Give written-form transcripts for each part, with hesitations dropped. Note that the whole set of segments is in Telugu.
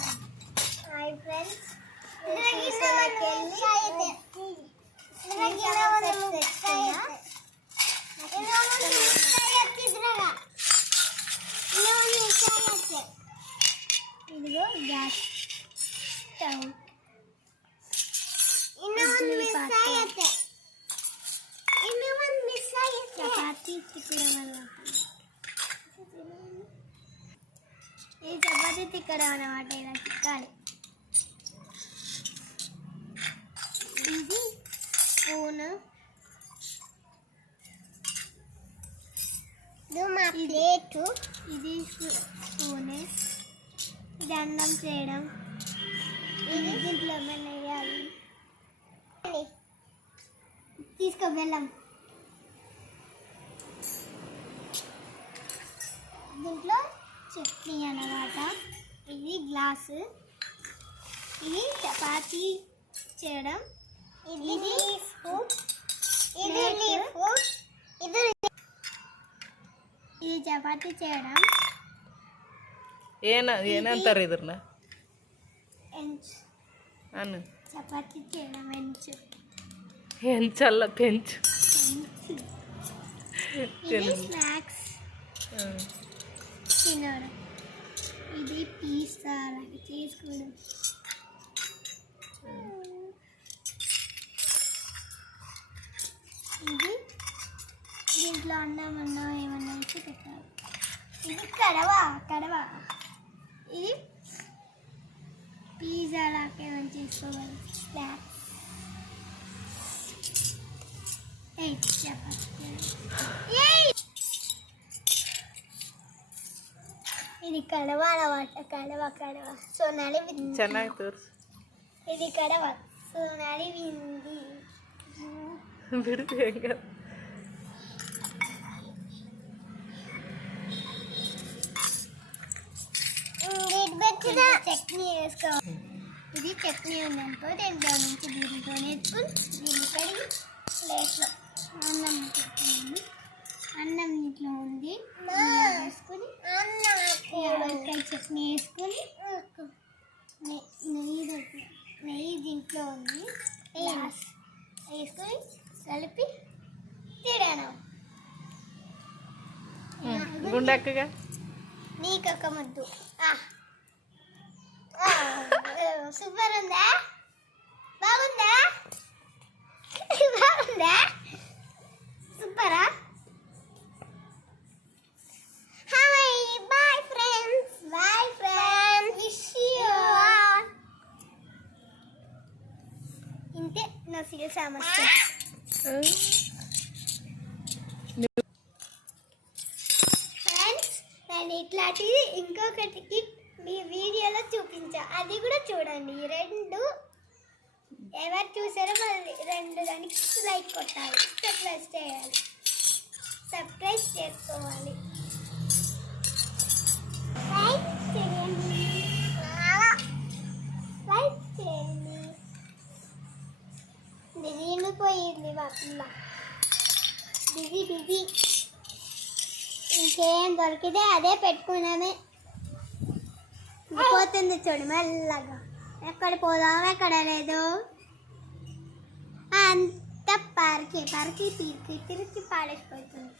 హాయ్ ఫ్రెండ్స్, ఇదిగో గ్యాస్ స్టవ్ చపాతీ తిక్కడం ఈ చపాతీ తిక్కడం అన్నమాట. ఇలా తిక్కాలి. ఇది స్పూన్, ఇది మా ప్లేటు, ఇది స్పూన్, ఇది అన్నం చేయడం, ఇది దీంట్లో ఏమైనా వేయాలి. తీసుకో బెల్లం, దీంట్లో చట్నీ అన్నమాట. ఇది గ్లాసు, ఇది చపాతీ చేయడం, ఇది స్పూన్, ఇది చపాతీ చేయడం. ಏನಂತಾರೆ ಇದನ್ನ? ಹೆಂಚು. ಚಪಾತಿ చేయడం ಹೆಂಚು. ಹೆಂಚಲ್ಲ, ಪೆಂಚು. ఇది స్నాక్స్ తినడం. ఇది పిజ్జా లాగా చేసుకోవడం. ఇది దీంట్లో అన్నం ఏమన్నా వేసి పెట్టాలి. ఇది కడవ. ఇది పిజ్జా లాగా ఏమైనా చేసుకోవాలి. స్నాక్స్. ఇది కడవ అన్నమాట. కడవ సోనాలి వింది. ಚೆನ್ನಾಗಿ ತೋರಿಸು. ఇది కడవ సోనాలి వింది. ಬಿಡು ಹೆಂಗ. చట్నీ వేసుకోవాలి. ఇది చట్నీ ఉందనుకో, దీంట్లో నుంచి దీంట్లో వేసుకుని దీన్ని కడిగి ప్లేట్లో అన్నం ఇంట్లో ఉంది వేసుకుని వంకాయ చట్నీ వేసుకుని నెయ్యి దీంట్లో ఉంది వేసుకొని కలిపి తిడాను. గుండెక్కగా నీకొక్క ముద్దు. సూపర్ ఉందా? బాగుందా? సూపరా? Hi, bye friends. Wish you ఇంతే నా సీరియల్ సమస్య. ఫ్రెండ్స్, నేను ఇట్లాంటిది ఇంకొకటికి మీ వీడియోలో చూపించా, అది కూడా చూడండి. రెండు ఎవరు చూసారో మళ్ళీ రెండు దానికి లైక్ కొట్టాలి, సబ్స్క్రైబ్ చేసుకోవాలి. లైక్ చేయండి. బిజీ పోయింది వాళ్ళ. బిజీ ఇంకేం దొరికితే అదే పెట్టుకున్నామే. పోతుంది చూడు మెల్లగా. ఎక్కడ పోదాం ఎక్కడ లేదు, అంత పరికి తిరిగి పాడేసిపోతుంది.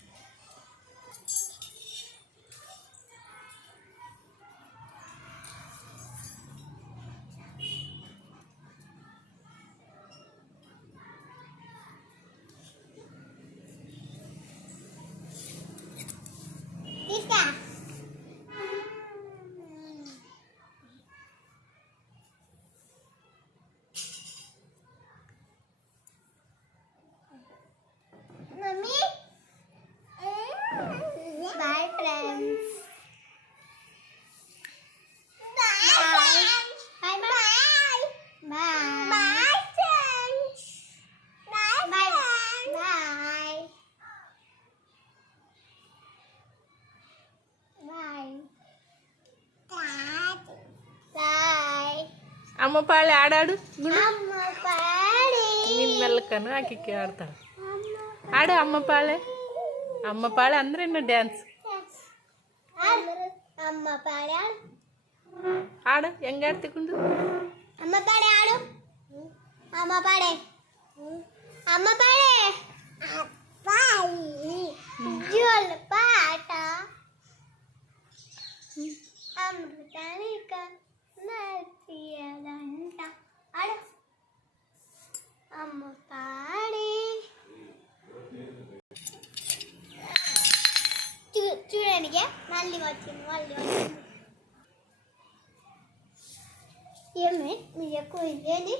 అమ్మ పాడే ఆడాడు. నేను మెల్లకను ఆకి ఆడతాడు. ఆడు అమ్మ పాడే అందరూ డ్యాన్స్ ఆడు ಹೆಂಗ್ ಆಡ್ತಿಕೊಂಡು అమ్మ పాడే ఆడు అమ్మ పాడే అమ్మ పాడే జోల పాట అమృతానిక నచ్చియదంట ఆడు అమ్మ పాడే చూడండి మళ్ళీ వచ్చింది ఏమి మీరు ఎక్కువ ఇదేంటి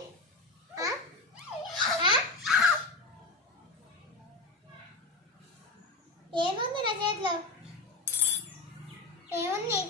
ఏముంది నా చేతిలో ఏముంది